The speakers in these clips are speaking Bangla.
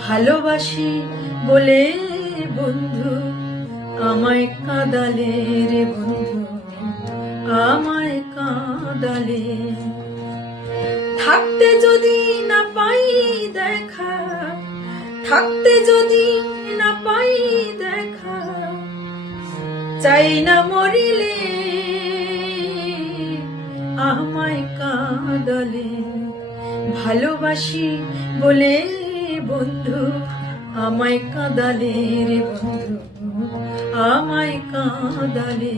ভালোবাসি বলে বন্ধু আমায় কাঁদালে রে বন্ধু, আমায় কাঁদালে। থাকতে যদি না পাই দেখা, থাকতে যদি না পাই দেখা, চাই না মরিলে আমায় কাঁদালে। ভালোবাসি বলে বন্ধু আমায় কাঁদালে রে বন্ধু, আমায় কাঁদালে।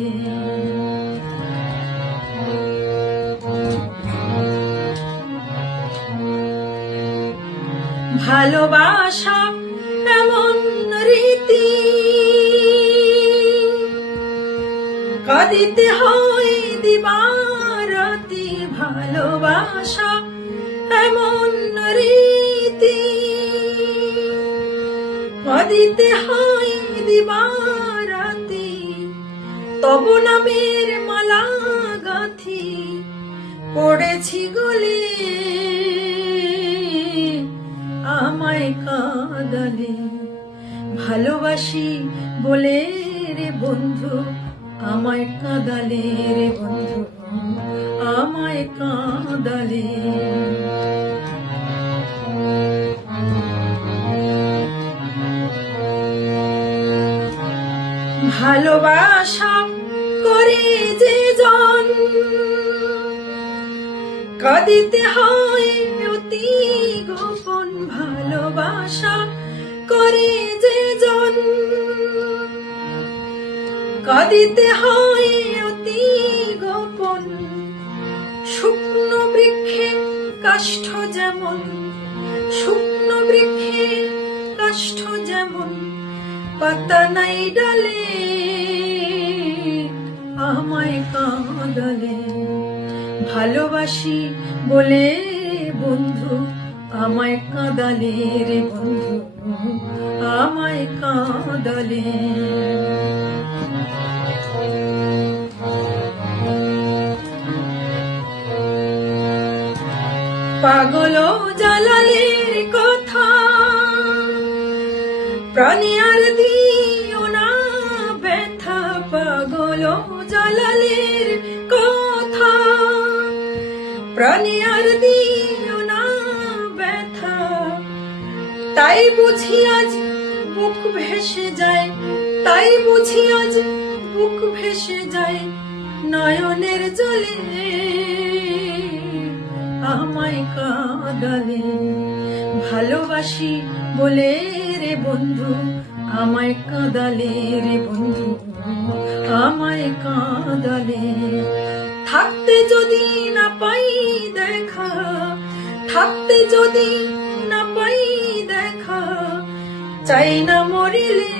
ভালোবাসা এমন রীতি, কাঁদিতে হয় দিবারাতি। ভালোবাসা এমন রীতি, কাঁদিতে হয় দিবারাতি। তব নামের মালা গাঁথি পড়েছি গলে, আমায় কাঁদালে। ভালোবাসি বলে রে বন্ধু আমায় কাঁদালে রে বন্ধু, আমায় কাঁদালে। ভালোবাসা করে যে জন, কাঁদিতে হয় অতি গোপন। ভালোবাসা করে যে জন, কাঁদিতে হয় অতি গোপন। শুকনো বৃক্ষে কাষ্ঠ যেমন, শুকনো বৃক্ষে কাষ্ঠ যেমন, পাতা নাই ডালে আমায় কাঁদালে। ভালোবাসি বলে বন্ধু আমায় কাঁদালে রে বন্ধু, আমায় কাঁদালে। পাগল জালালের কথা প্রাণে আর দিও না ব্যথা। পাগল জালালের কথা প্রাণে আর দিও না ব্যথা। তাই বুঝি আজ বুক ভেসে যায়, তাই বুঝি আজ বুক ভেসে যায় নয়নের জলে, আমায় কাঁদালে। ভালোবাসি বলে রে বন্ধু আমায় কাঁদালে রে বন্ধু, আমায় কাঁদালে। থাকতে যদি না পাই দেখা, থাকতে যদি না পাই দেখা, চাই না মরিলে